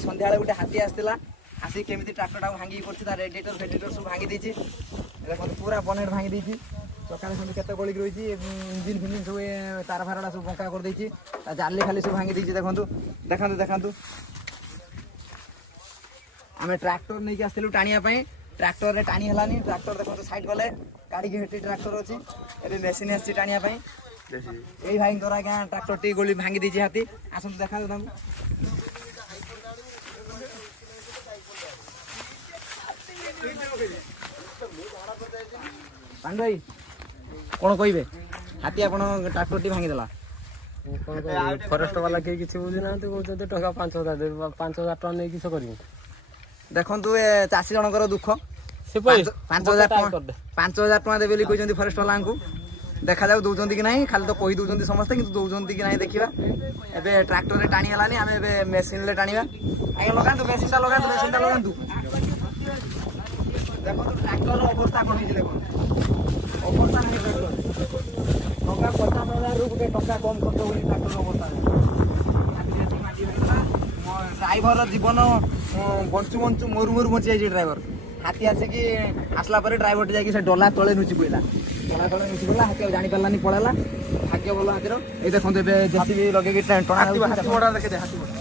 सन्ध्या गोटे हाथी आसला आसी केमी ट्राक्टर भांगी कर रेडिएटर फेडिएटर सब भांगी देती देखो पूरा बनेट भांगी देती सकाଳେ सब केते गलिक रही इंजिन फिंजिन सब तार फारड़ा सब बंका कर देती जाली खाली सब भांगी देती देखो देखो देखो आम ट्राक्टर नहीं आसलु टाणिया ट्राक्टर रे टाणी हलानी ट्राक्टर देखो साइड गले गाड़ी की हेटी ट्राक्टर अच्छी ये मेसीन आसी टाणिया यही भाई आज्ञा ट्राक्टर टी गोली भांगी देती हाथी आसतु देखा पांडु भाई कौन कहे हाथी आप ट्राक्टर टी भांगी देला फरेस्ट वाला कहीं किसी बुझुना कहते टका 5000 देवे 5000 टका नहीं किस कर देखु चाषी जनकर दुख से 5000 टका देवे कहते फरेस्ट वाला को देखा जाऊ दौरान कि ना खाली तो कही दौरान समस्ते कि दौरान कि ना देखा एवं ट्राक्टर में टाणी हलानी आम मेसीन टाणा आगे लगातु मेसीन लगातु देखो ट्राक्टर अवस्था कौन देखो अवस्था नहीं टका 50,000 गोटे टका कम खर्च हो ट्राक्टर अवस्था ड्राइवर जीवन बंचु बंचु मरु मरु बची जाए ड्राइवर हाथी आसिकी आसला ड्राइवर जाकि से डला तले नुची पड़ा डला तले नुची पड़ा हाथी जानी पारानी पड़ेगा भाग्य भल हाथीर ये देखो जेसीबी लगे टणा हाथी बड़ा देखे हाथी बड़ा